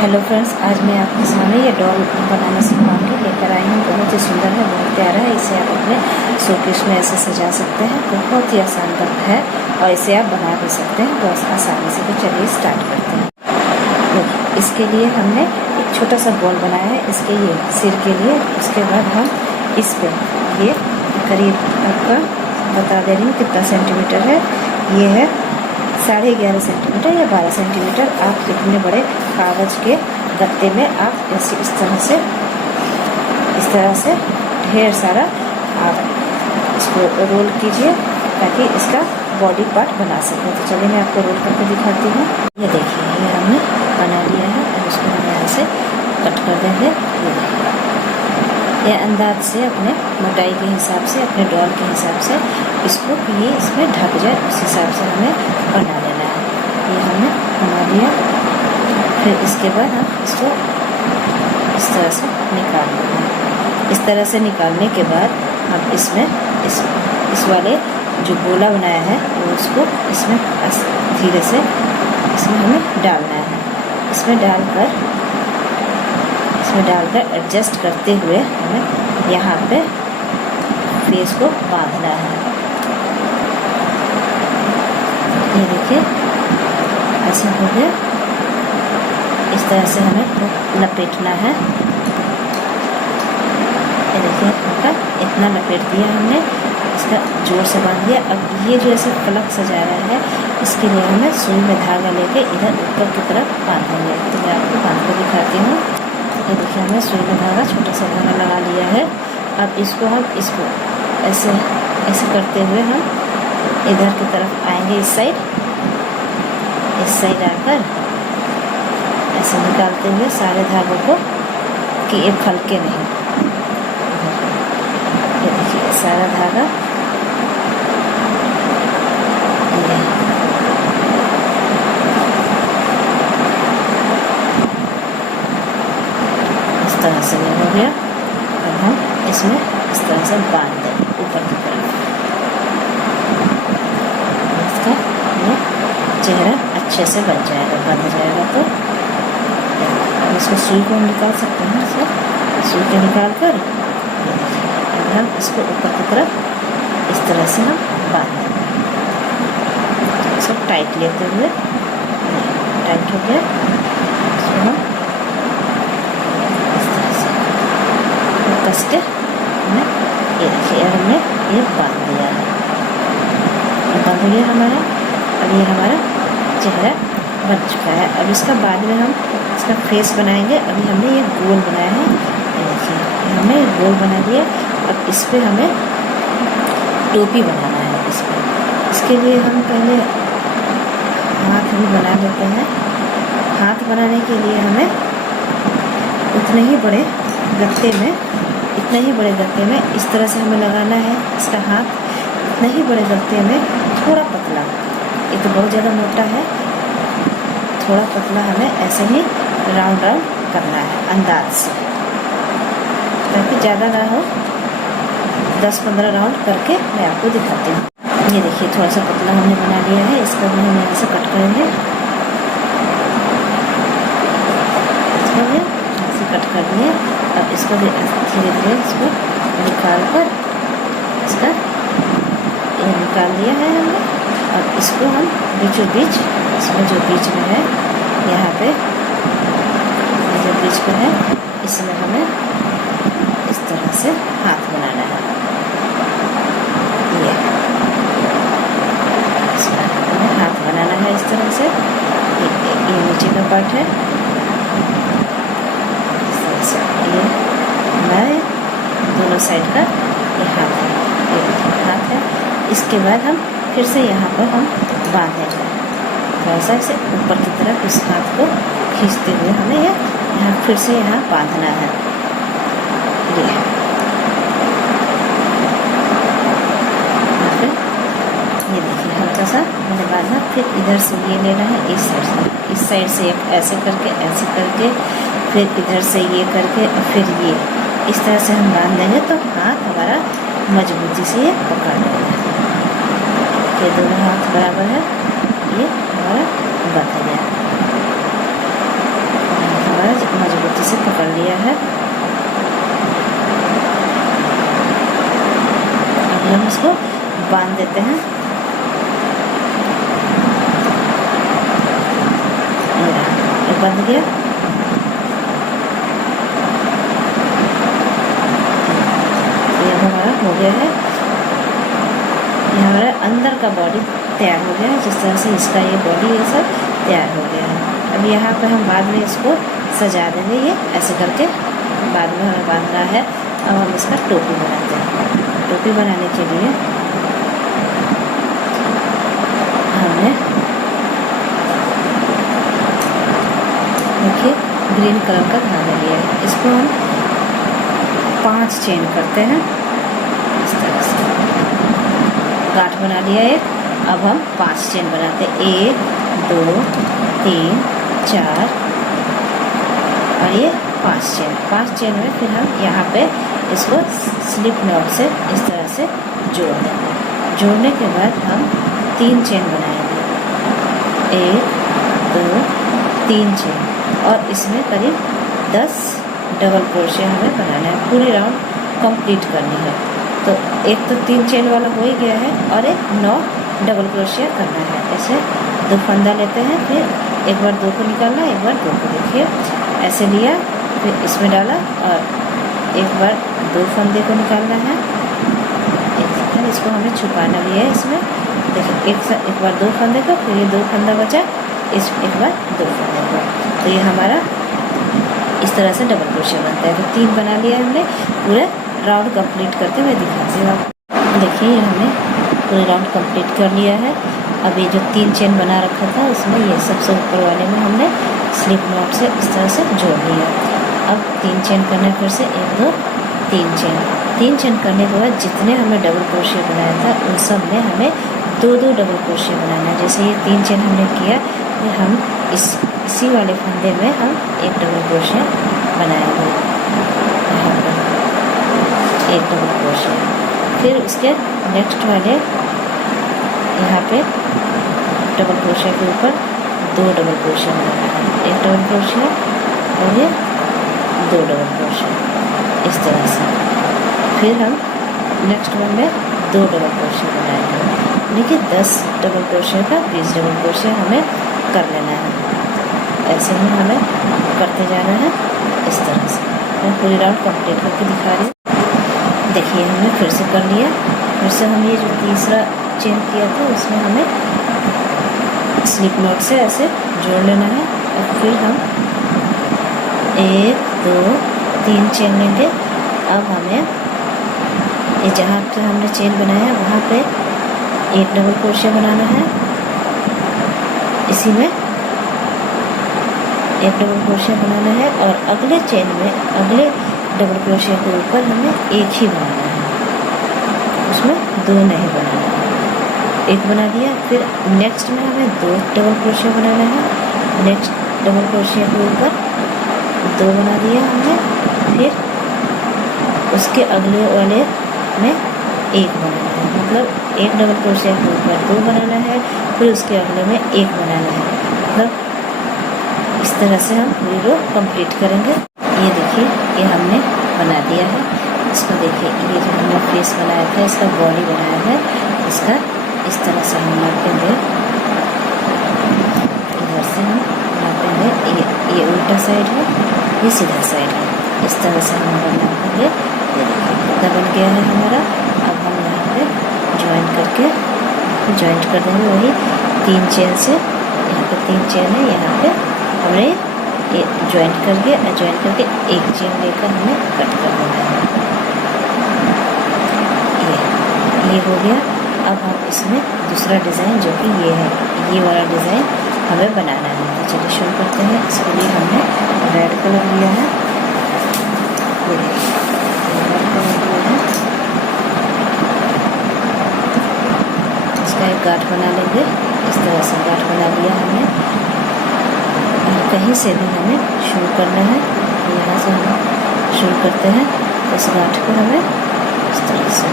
Hello friends, आज मैं आपके सामने ये डॉल बनाना सिखाऊंगी। लेकर आई हूँ, बहुत ही सुंदर है, बहुत प्यारा है। इसे आप अपने शोकेस में ऐसे सजा सकते हैं। बहुत ही आसान है और इसे आप बना भी सकते हैं बहुत आसानी से। तो चलिए स्टार्ट करते हैं। इसके लिए हमने एक छोटा सा बॉल बनाया है, इसके ये सिर के लिए। उसके बाद हम इस पर ये करीब आपका बता दे रही हूँ कितना सेंटीमीटर है। ये है 11.5 सेंटीमीटर या 12 सेंटीमीटर। आप इतने बड़े कागज़ के गत्ते में आप ऐसे इस तरह से ढेर सारा आप इसको रोल कीजिए ताकि इसका बॉडी पार्ट बना सकें। तो चलिए मैं आपको रोल करके दिखाती हूँ। ये देखिए, ये हमने बना लिया है। अब इसको हम यहाँ से कट कर देंगे। ये अंदाज से अपने मोटाई के हिसाब से, अपने डॉल के हिसाब से इसको ये इसमें ढक जाए, उस हिसाब से हमें बना लेना है। ये हमने बना लिया। फिर इसके बाद हम इसको इस तरह से निकाल लेंगे। इस तरह से निकालने के बाद हम इसमें इस वाले जो गोला बनाया है वो उसको इसमें धीरे से इसमें हमें डालना है। इसमें डालकर एडजस्ट करते हुए हमें यहाँ पे फेस को बांधना है। ये देखिए, ऐसा हो गया। इस तरह से हमें लपेटना है। ये देखिए, इतना लपेट दिया हमने, इसका जोर से बांध दिया। अब ये जो ऐसे पलक सजा रहा है, इसके लिए हमें सुई में धागा लेके इधर ऊपर की तरफ बांधेंगे। तो मैं आपको बांध कर दिखाती हूँ। ये देखिए, हमने सुई में धागा, छोटा सा धागा लगा लिया है। अब इसको ऐसे करते हुए हम इधर की तरफ आएंगे। इस साइड आकर ऐसे निकालते हुए सारे धागों को कि ये फलके नहीं। ये देखिए, सारा धागा इस तरह से हो गया। अब हम इसमें इस तरह से बांध दें ऊपर की तरफ। इसका ये चेहरा अच्छे से बन जाएगा, बन जाएगा। तो अब इसको सुई को निकाल सकते हैं। सुई को निकाल कर हम इसको ऊपर की तरफ इस तरह से हम बांध देंगे। इसको टाइट लेते हुए, टाइट हो गया। इसको हम इस तरह से कस के हमने ये बांध दिया है। ये बांध गया हमारा। अब ये हमारा चेहरा बन चुका है। अब इसका बाद में हम इसका फेस बनाएंगे। अभी हमने ये गोल बनाया है। देखिए, हमने गोल बना दिया। अब इस पर हमें टोपी बनाना है। इसके लिए हम पहले हाथ भी बना लेते हैं। हाथ बनाने के लिए हमें इतने ही बड़े गत्ते में इस तरह से हमें लगाना है इसका हाथ। इतने ही बड़े गत्ते में थोड़ा पतला, ये तो बहुत ज़्यादा मोटा है, थोड़ा पतला हमें ऐसे ही राउंड करना है अंदाज से, ताकि ज़्यादा ना हो। 10-15 राउंड करके मैं आपको दिखाती हूँ। ये देखिए, थोड़ा सा पतला हमने बना लिया है। इसका भी हम यहाँ से कट करेंगे। ऐसे कट कर दिए। अब इसको भी धीरे धीरे इसको निकाल कर ये निकाल लिया है हमने। अब इसको हम बीचों बीच, इसमें जो बीच में है, यहाँ पे जो बीच में है, इसमें हमें इस तरह से हाथ बनाना है। ये इसमें हमें हाथ बनाना है इस तरह से। ये नीचे का पार्ट है। इस तरह से ये हमारे दोनों साइड का ये हाथ है। ये हाथ है। इसके बाद हम फिर से यहाँ पर हम बांधेंगे। थोड़ा सा इसे ऊपर की तरफ इस हाथ को खींचते हुए हमें यहाँ फिर से यहाँ बांधना है। ये देखिए, हल्का सा मैंने बांधा। फिर इधर से ये लेना है, इस साइड से ऐसे करके फिर इधर से ये करके फिर ये इस तरह से हम बांध देंगे। तो हाथ हमारा मजबूती से ये पकड़ लेगा। ये दोनों हाथ बराबर है, ये हमारा बंध गया। से पकड़ लिया है। अब हम इसको बांध देते हैं। ये बंध गया। ये हमारा हो गया है। ये हमारा अंदर का बॉडी तैयार हो गया है। जिस तरह से इसका ये बॉडी ये सब तैयार हो गया है। अब यहाँ पे हम बाद में इसको सजा देंगे। ये ऐसे करके बाद में हमें बांधना है। अब हम इसका टोपी बनाते हैं। टोपी बनाने के लिए हमने देखिए ग्रीन कलर का धागा लिया है। इसको हम 5 चेन करते हैं इस तरह से। गांठ बना लिया एक। अब हम 5 चेन बनाते हैं। 1 2 3 4 और ये 5 चेन। 5 चेन में फिर हम यहाँ पे इसको स्लिप नॉट से इस तरह से जोड़ देंगे। जोड़ने के बाद हम 3 चेन बनाएंगे। 1 2 3 चेन और इसमें करीब 10 डबल क्रोशिया हमें बनाना है। पूरी राउंड कंप्लीट करनी है। तो एक तो 3 चेन वाला हो ही गया है और एक 9 डबल क्रोशिया करना है। ऐसे 2 फंदा लेते हैं। फिर एक बार 2 को निकालना, एक बार 2 को। देखिए ऐसे लिया, फिर इसमें डाला और एक बार 2 फंदे को निकालना है। इसको हमें छुपाना भी है इसमें। देखिए एक बार 2 फंदे को, फिर ये 2 फंदा बचा, इस एक बार 2 फंदे को। तो ये हमारा इस तरह से डबल क्रोशिया बनता है। तो 3 बना लिया हमने। पूरे राउंड कंप्लीट करते हुए दिखाते हैं आपको। देखिए ये हमने पूरे राउंड कंप्लीट कर लिया है। अब ये जो 3 चेन बना रखा था उसमें ये सबसे ऊपर वाले में हमने स्लिप नॉट से इस तरह से जोड़ लिया। अब 3 चेन करना, फिर से 1 2 3 चेन। 3 चेन करने के बाद जितने हमने डबल क्रोशिया बनाया था उन सब में हमें 2 डबल क्रोशिया बनाना है। जैसे ये 3 चेन हमने किया, फिर हम इसी वाले फंदे में हम 1 डबल क्रोशिया बनाएंगे। यहाँ पर 1 डबल क्रोशिया। फिर उसके नेक्स्ट वाले यहाँ पे डबल क्रोशिया के ऊपर 2 डबल क्रोशिया बनाना है। 1 डबल क्रोशिया और ये 2 डबल क्रोशिया इस तरह से। फिर हम नेक्स्ट वन में 2 डबल क्रोशिया बनाएंगे। देखिए 10 डबल क्रोशिया का 20 डबल क्रोशिया हमें कर लेना है। ऐसे ही हमें करते जाना है इस तरह से। मैं पूरी राउंड कंप्लीट करके दिखा रही हूँ। देखिए हमने फिर से कर लिया। फिर से हम ये जो तीसरा चेन किया था उसमें हमें स्लिप नॉट से ऐसे जोड़ लेना है। और फिर हम 1 2 3 चेन लेंगे। अब हमें ये जहाँ पे हमने चेन बनाया है वहाँ पे 1 डबल क्रोशिया बनाना है। इसी में 1 डबल क्रोशिया बनाना है और अगले चेन में अगले डबल क्रोशिया के ऊपर हमें 1 ही बनाना है। उसमें 2 नहीं बनाना है। 1 बना दिया। फिर नेक्स्ट में हमें 2 डबल क्रोशिया बनाना है। नेक्स्ट डबल क्रोशिया के ऊपर 2 बना दिया हमने। फिर उसके अगले वाले में 1 बनाना है। मतलब 1 डबल क्रोशिया के ऊपर 2 बनाना है। फिर उसके अगले में 1 बनाना है। मतलब इस तरह से हम पूरी रो कंप्लीट करेंगे। ये देखिए ये हमने बना दिया है। इसको देखिए ये जो हमने फेस बनाया था, इसका बॉडी बनाया है, इसका इस तरह से हम नापेंगे। इधर से हम नापेंगे। ये उल्टा साइड है, ये सीधा साइड है। इस तरह से हम नापेंगे। ये देखिए कितना बन गया है हमारा। अब हम यहाँ पे ज्वाइंट करके ज्वाइंट कर देंगे। वही 3 चेन से, यहाँ पे 3 चेन है, यहाँ पे हमने ये ज्वाइंट करके 1 चेन लेकर हमें कट कर देना है। ये हो गया। अब हम इसमें दूसरा डिज़ाइन जो कि ये है, ये वाला डिज़ाइन हमें बनाना है। तो चलिए शुरू करते हैं। इसके लिए हमने रेड कलर लिया है। ये देखिए रेड कलर लिया है। इसका एक गांठ बना लेंगे। इस तरह से गांठ बना लिया हमने। कहीं से भी हमें शुरू करना है। यहाँ से हम शुरू करते हैं। इस गांठ को हमें इस तरह से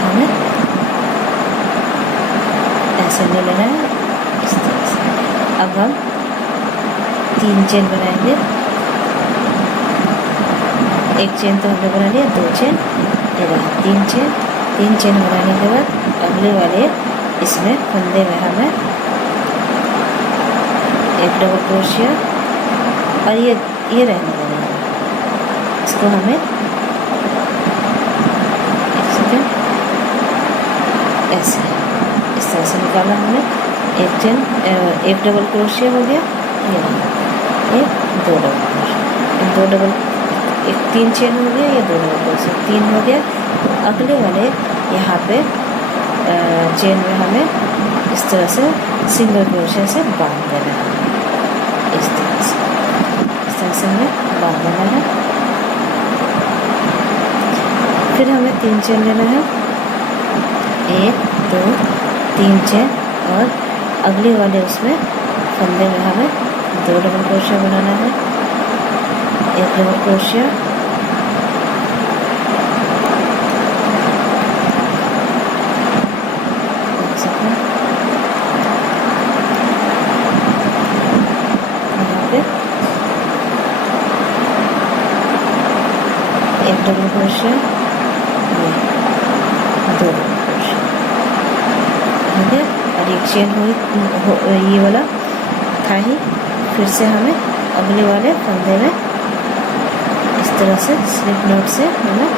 हमें ऐसे ले लेना है। इस तरह से अब हम 3 चेन बनाएंगे। एक चेन तो हमने बना लिया, 2 चेन, ये रहा 3 चेन। 3 चेन बनाने के बाद अगले वाले इसमें फंदे में हमें एक डबल क्रोशिया, और ये रहने देना है, इसको हमें एक सेकेंड ऐसे इस तरह से निकाला हमने। एक चेन, एक डबल क्रोशिया हो गया, ये 2 डबल क्रोशिया, 2 डबल, एक 3 चेन हो गया, ये 2 डबल क्रोशिया, 3 हो गया। अगले वाले यहाँ पे चेन में हमें इस तरह से सिंगल क्रोशिया से बांध देना है, इस तरह से हमें बांध देना है। फिर हमें 3 चेन लेना है, 1 2 3 चेन, और अगले वाले उसमें फंदे में हमें 2 डबल क्रोशिया बनाना है, 1 double crochet, double crochet, 2 double crochet हो गया, और एक चेन हुई, ये वाला था ही। फिर से हमें अगले वाले फंदे में इस तरह से स्लिप नॉट से हमें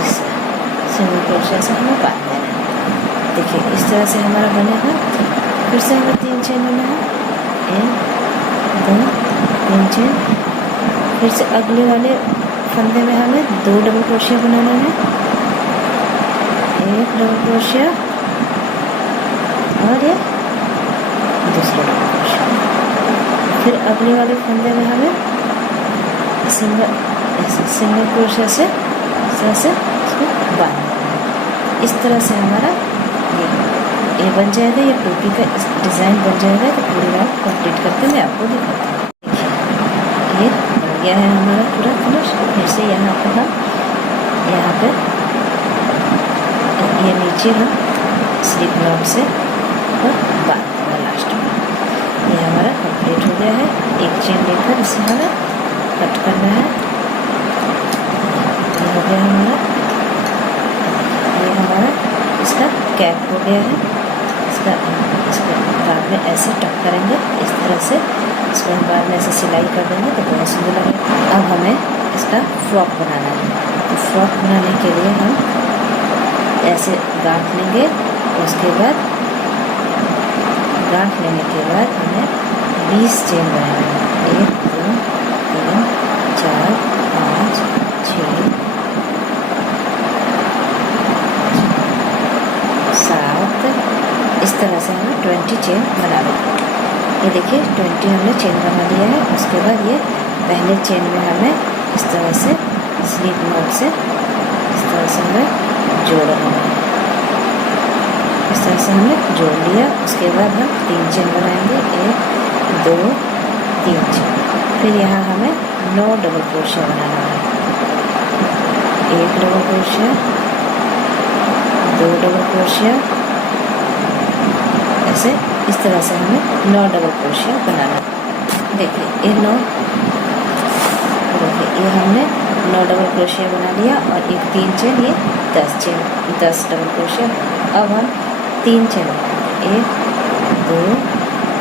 इस सिंगल क्रोशिया से हमें बांध देना है। देखिए इस तरह से हमारा बनेगा। फिर से हमें 3 चेन लेना है, 1 2 3 चेन। फिर से अगले वाले फंदे में हमें 2 डबल क्रोशिया बनाना है, 1 डबल क्रोशिया, और ये दूसरा डबल क्रोशिया। फिर अगले वाले फंदे में हमें सिंगल क्रोशिया से इस तरह से इसको बांधना है। इस तरह से हमारा ये बन जाएगा, ये टोपी का डिज़ाइन बन जाएगा। तो पूरी बात कंप्लीट करके मैं आपको दिखाती हूँ। ये बन गया है हमारा पूरा फिनिश। फिर से यहाँ पर हम पे ये नीचे हम स्लिप नॉट से बांध देंगे लास्ट में। ये हमारा कंप्लीट हो गया है। एक चेन लेकर इसे हमें कट करना है। ये हो गया हमारा, ये हमारा इसका कैप हो गया है। इसका बाद में ऐसे टक करेंगे इस तरह से, इसको हम बाद में ऐसे सिलाई कर देंगे तो बहुत सुंदर लगेगा। अब हमें इसका फ्रॉक बनाना है। तो फ्रॉक बनाने के लिए हम ऐसे गांठ लेंगे। उसके बाद गांठ लेने के बाद हमें 20 चेन बनाना है। 1 2 3 4 5 6 7, इस तरह से हमें 20 चेन बना लेंगे। ये देखिए 20 हमने चेन बना लिया है। उसके बाद ये पहले चेन में हमें इस तरह से स्लिप नॉट से इस तरह से हमें जोड़ना है। इस तरह से हमने जोड़ लिया। उसके बाद हम 3 चेन बनाएंगे, 1 2 3 चेन। फिर यहाँ हमें 9 डबल क्रोशिया बनाना है। 1 डबल क्रोशिया, 2 डबल क्रोशिया, ऐसे इस तरह से हमें 9 डबल क्रोशिया बनाना है। देखिए ये 9, देखिए ये हमने 9 डबल क्रोशिया बना लिया और एक 3 चेन, ये 10 चेन, 10 डबल क्रोशिया। अब हम 3 चेन, 1 2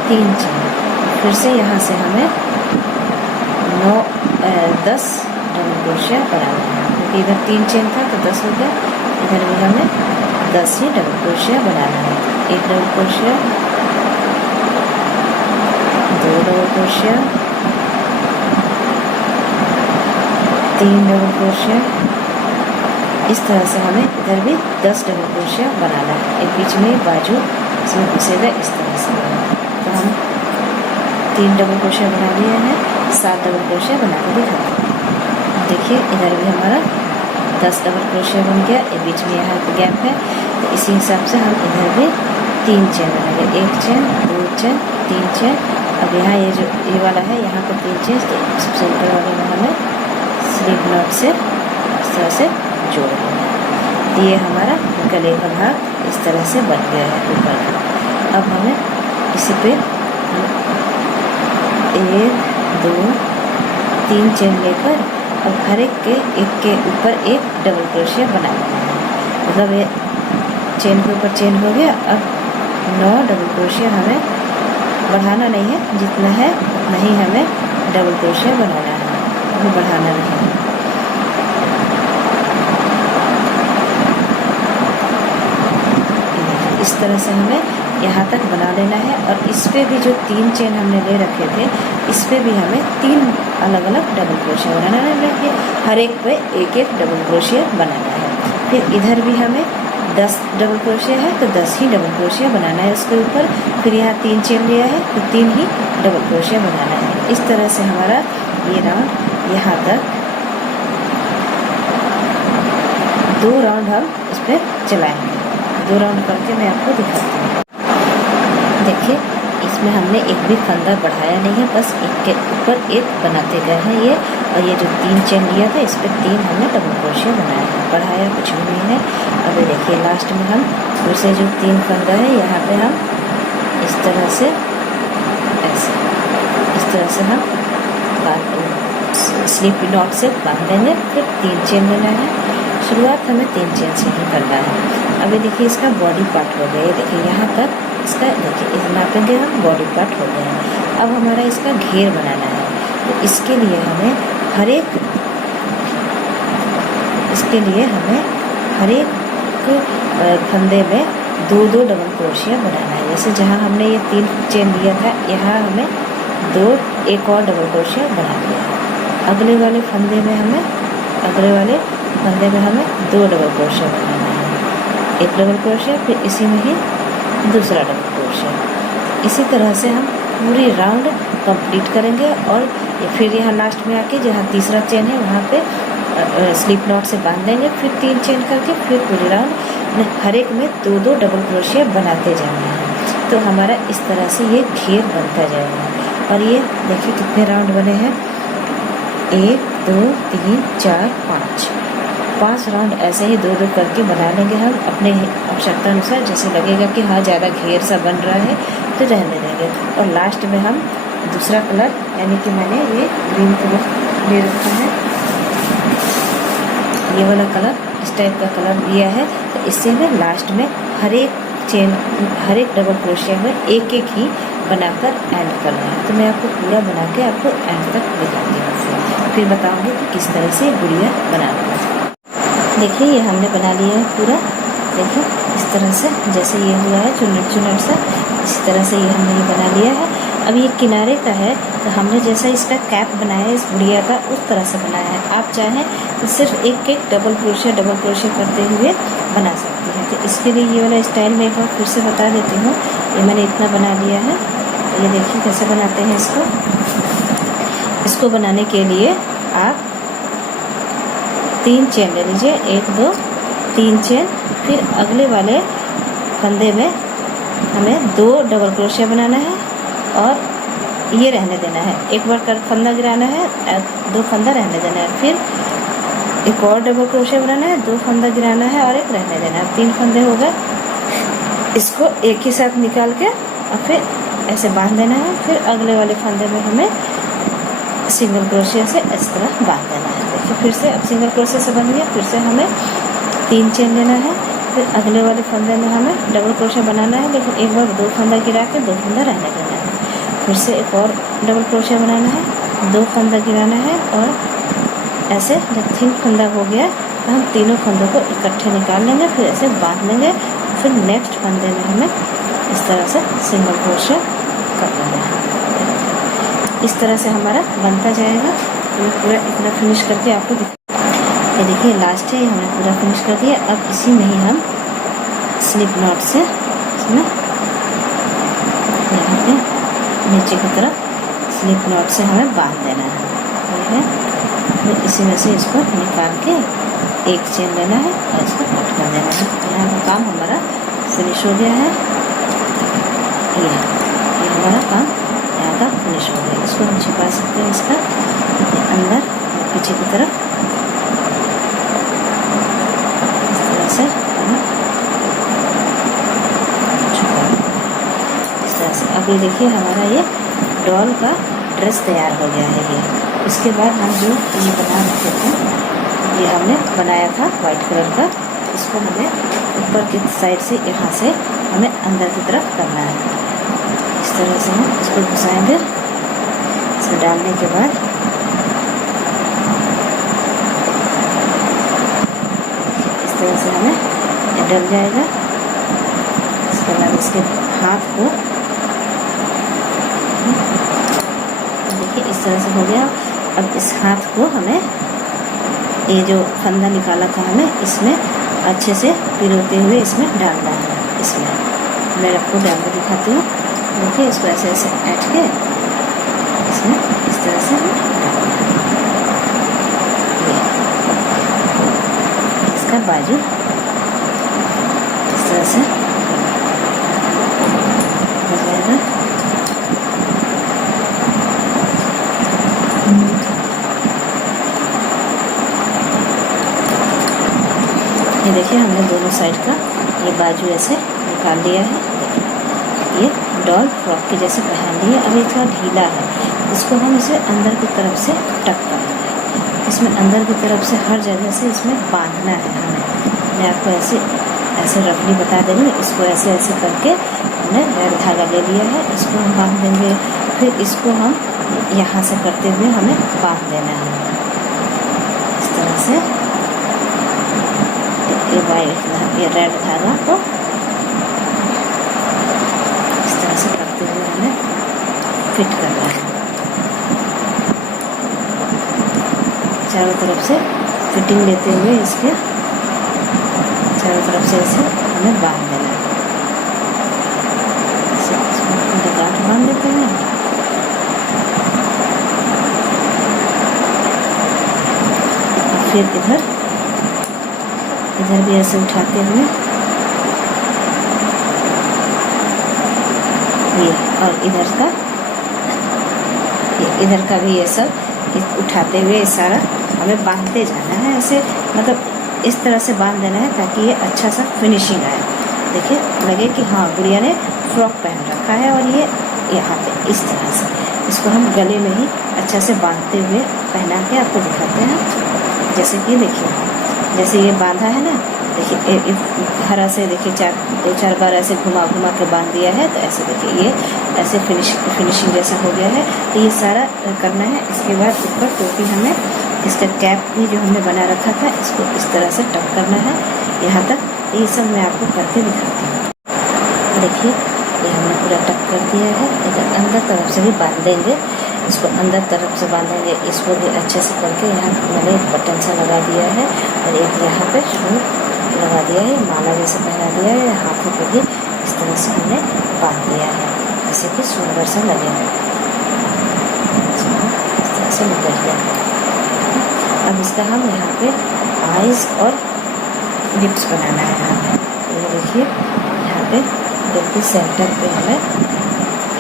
3 चेन। फिर से यहाँ से हमें 10 डबल क्रोशिया बनाना है, क्योंकि इधर 3 चेन था तो 10 हो गया। इधर भी हमें 10 ही डबल क्रोशिया बनाना है। 1 double crochet, 2 double crochet, 3 double crochet. इस तरह से हमें इधर भी 10 डबल क्रोशिया बनाना है। एक बीच में बाजू इसमें घुसेगा इस तरह से। तो हम 3 डबल क्रोशिया बना लिए हैं, 7 डबल क्रोशिया बना के दिखाते हैं। देखिए इधर भी हमारा 10 डबल क्रोशिया बन गया। एक बीच में यहाँ पे गैप है, तो इसी हिसाब से हम इधर भी 3 चेन बनाएंगे। 1 चेन, 2 चेन, 3 चेन। अब यहाँ ये जो ये वाला है, यहाँ पर 3 चेन, सबसे ऊपर वाले में हमें स्लिप नॉट से इस तरह से जोड़ देंगे। ये हमारा गले का भाग इस तरह से बन गया है ऊपर का। अब हमें इसी पे 1 2 3 चेन लेकर अब हर एक के ऊपर एक डबल क्रोशिया बनाना है। मतलब ये चेन के ऊपर चेन हो गया। अब 9 डबल क्रोशिया हमें बढ़ाना नहीं है, जितना है उतना ही हमें डबल क्रोशिया बनाना है, वो बढ़ाना नहीं है। इस तरह से हमें यहाँ तक बना लेना है। और इस पे भी जो 3 चेन हमने ले रखे थे, इस पे भी हमें 3 अलग अलग डबल क्रोशिया बनाना है। हर एक पे एक एक डबल क्रोशिया बनाना है। फिर इधर भी हमें 10 डबल क्रोशिया है तो 10 ही डबल क्रोशिया बनाना है उसके ऊपर। फिर यहाँ 3 चेन लिया है तो 3 ही डबल क्रोशिया बनाना है। इस तरह से हमारा ये राउंड यहाँ तक 2 राउंड हम इस पर चलाएंगे। 2 राउंड करके मैं आपको दिखाती हूँ। देखिए, इसमें हमने एक भी फंदा बढ़ाया नहीं है, बस एक के ऊपर एक बनाते गए हैं ये। और ये जो 3 चेन लिया था, इस पर 3 हमने डबल क्रोशिया बनाया है, बढ़ाया कुछ भी नहीं है। अब ये देखिए, लास्ट में हम फिर से जो 3 फंदा है यहाँ पे हम इस तरह से ऐसे इस तरह से हम स्लिप नॉट से बांध देंगे। फिर 3 चेन लेना है। शुरुआत हमें 3 चेन से ही करना है। अभी देखिए, इसका बॉडी पार्ट हो गया। देखिए यहाँ तक इसका, देखिए इस नापेंगे हम, बॉडी पार्ट हो गया है। अब हमारा इसका घेर बनाना है। तो इसके लिए हमें हर एक फंदे में 2-2 डबल क्रोशिया बनाना है। जैसे जहाँ हमने ये 3 चेन लिया था, यहाँ हमें 2 एक और डबल क्रोशिया बना लिया। अगले वाले फंदे में हमें 2 डबल क्रोशिया बनाना है। एक डबल क्रोशिया, फिर इसी में ही दूसरा डबल क्रोशिया। इसी तरह से हम पूरी राउंड कंप्लीट करेंगे। और फिर यहाँ लास्ट में आके जहाँ तीसरा चेन है वहाँ पे स्लिप नॉट से बांध देंगे। फिर 3 चेन करके फिर पूरी राउंड हर एक में 2-2 डबल क्रोशिया बनाते जाना है। तो हमारा इस तरह से ये घेर बनता जाएगा। और ये देखिए कितने राउंड बने हैं, 1 2 3 4 5 राउंड ऐसे ही 2-2 करके बना लेंगे हम अपने आवश्यकता अनुसार। जैसे लगेगा कि हाँ ज़्यादा घेर सा बन रहा है तो रहने देंगे। और लास्ट में हम दूसरा कलर, यानी कि मैंने ये ग्रीन कलर ले रखा है, ये वाला कलर, इस टाइप का कलर लिया है। तो इससे हमें लास्ट में हर एक डबल क्रोशिया में एक एक ही बनाकर एंड करना है। तो मैं आपको पूरा बना के आपको एंड तक दिखाती हूँ, फिर बताऊँगी कि किस तरह से गुड़िया बनाना है। देखिए, ये हमने बना लिया है पूरा। देखिए इस तरह से, जैसे ये हुआ है चुनट सा, इसी तरह से ये हमने ये बना लिया है। अब ये किनारे का है तो हमने जैसा इसका कैप बनाया है इस गुड़िया का, उस तरह से बनाया है। आप चाहें तो सिर्फ एक एक डबल क्रोशिया करते हुए बना सकते हैं। तो इसके लिए ये वाला स्टाइल मैं एक बार फिर से बता देती हूँ। ये मैंने इतना बना लिया है। तो ये देखिए कैसे बनाते हैं इसको बनाने के लिए आप 3 चेन ले लीजिए, 1 2 3 चेन। फिर अगले वाले फंदे में हमें 2 डबल क्रोशिया बनाना है और ये रहने देना है। एक बार कर फंदा गिराना है, 2 फंदा रहने देना है। फिर एक और डबल क्रोशिया बनाना है, 2 फंदा गिराना है और एक रहने देना है। 3 फंदे हो गए। इसको एक ही साथ निकाल के और फिर ऐसे बांध देना है। फिर अगले वाले फंदे में हमें सिंगल क्रोशिया से इस तरह बांध देना है। देखिए फिर से अब सिंगल क्रोशिया से बंध गया। फिर से हमें 3 चेन लेना है। फिर अगले वाले फंदे में हमें डबल क्रोशिया बनाना है, लेकिन एक बार 2 फंदा गिरा के 2 फंदा रहने देना है। फिर से एक और डबल क्रोशिया बनाना है, 2 फंदा गिराना है और ऐसे जब 3 फंदा हो गया तो हम तीनों फंदों को इकट्ठे निकाल लेंगे। फिर ऐसे बांध लेंगे। फिर नेक्स्ट फंदे में हमें इस तरह से सिंगल क्रोशिया कर लेना है। इस तरह से हमारा बनता जाएगा। मैं पूरा इतना फिनिश करके आपको ये देखिए लास्ट है, हमने पूरा फिनिश कर दिया। अब इसी में ही हम स्लिप नॉट से इसमें यहाँ पे नीचे की तरफ स्लिप नॉट से हमें बांध देना है। फिर इसी में से इसको निकाल के एक चेन लेना है और इसको कट कर देना है। यहाँ का काम हमारा फिनिश हो गया है। ये हमारा काम यहाँ का फिनिश हो गया। इसको हम छिपा सकते हैं इसका अंदर पीछे की तरफ। इस तरह से हम छुपा। अभी देखिए हमारा ये डॉल का ड्रेस तैयार हो गया है। ये इसके बाद हम जो ये बना रखे थे, ये हमने बनाया था वाइट कलर का, इसको हमें ऊपर की साइड से यहाँ से हमें अंदर की तरफ करना है। इस तरह से हम इसको घुसाएंगे। इसको डालने के बाद इस तरह से हमें डल जाएगा। इसके बाद इसके हाथ को देखिए इस तरह से हो गया। अब इस हाथ को हमें ये जो फंदा निकाला था हमें इसमें अच्छे से पिरोते हुए इसमें डालना है। इसमें मैं आपको डाल के दिखाती हूँ। देखिए इसको ऐसे ऐसे ऐठ के इसमें इस तरह से डालना है। इसका बाजू इस तरह से हो जाएगा। ये देखिए हमने दोनों साइड का ये बाजू ऐसे निकाल लिया है। ये डॉल फ्रॉक के जैसे पहन लिया। अभी थोड़ा ढीला है, इसको हम इसे अंदर की तरफ से टक करेंगे। इसमें अंदर की तरफ से हर जगह से इसमें बांधना है हमें। मैं आपको ऐसे रफली बता दे रही हूँ। इसको ऐसे ऐसे करके हमने रेड धागा ले लिया है, इसको हम बांध देंगे। फिर इसको हम यहाँ से करते हुए हमें बांध देना है इस तरह से। ये रेड धागा को इस तरह से करते हुए हमें फिट करना है। चारों तरफ से फिटिंग लेते हुए इसके चारों तरफ से इसे हमें बांध देना है। गांठ बांध देते हैं। फिर इधर भी ऐसे उठाते हुए ये, और इधर का भी ये सब उठाते हुए सारा हमें बांधते जाना है। ऐसे मतलब इस तरह से बांध देना है ताकि ये अच्छा सा फिनिशिंग आए। देखिए लगे कि हाँ गुड़िया ने फ्रॉक पहन रखा है। और ये यहाँ पे इस तरह से इसको हम गले में ही अच्छा से बांधते हुए पहना के आपको दिखाते हैं। जैसे कि देखिए जैसे ये बांधा है ना, देखिए हरा से देखिए दो चार बार ऐसे घुमा के बांध दिया है। तो ऐसे देखिए ये ऐसे फिनिशिंग जैसा हो गया है। तो ये सारा करना है। इसके बाद ऊपर टोपी हमें इसका कैप भी जो हमने बना रखा था इसको इस तरह से टक करना है यहाँ तक। ये सब मैं आपको करके दिखाती हूँ। देखिए ये हमने पूरा टक कर दिया है। इधर अंदर तरफ से भी बांध देंगे। इसको अंदर तरफ से बांधेंगे। इसको भी अच्छे से करके यहाँ मैंने एक बटन सा लगा दिया है और एक यहाँ पे शू लगा दिया है, माला जैसे पहना दिया है। हाथों को भी इस तरह से हमने बांध दिया है जैसे कि सुंदर सा लगे। इस तरह से निकल गया। अब इसका हम यहाँ पे आईज और लिप्स बनाना है। यहाँ पे ये देखिए यहाँ पे बिल्कुल सेंटर पे हमें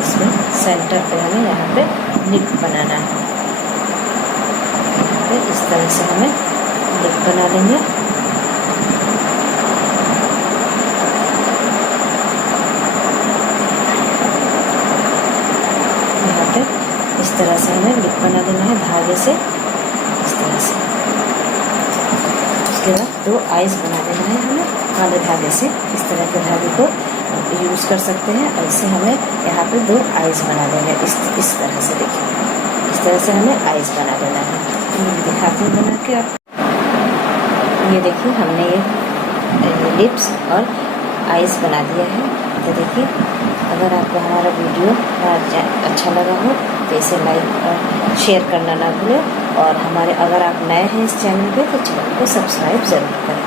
इसमें सेंटर पे हमें यहाँ पे लिप बनाना है। यहाँ पे इस तरह से हमें लिप बना लेंगे। यहाँ पे इस तरह से हमें लिप बना देना है धागे से इस तरह से। उसके बाद दो आइज बना देना है हमें काले धागे से। इस तरह के धागे को यूज़ कर सकते हैं और इससे हमें यहाँ पे दो आइज बना देंगे इस तरह से। देखिए इस तरह से हमें आइज बना देना है। मैं दिखाती हूँ बना के आप। ये देखिए हमने ये लिप्स और आइज बना दिया है। तो देखिए अगर आपको हमारा वीडियो अच्छा लगा हो तो इसे लाइक और शेयर करना ना भूलें। और अगर आप नए हैं इस चैनल पे तो चैनल को सब्सक्राइब ज़रूर करें।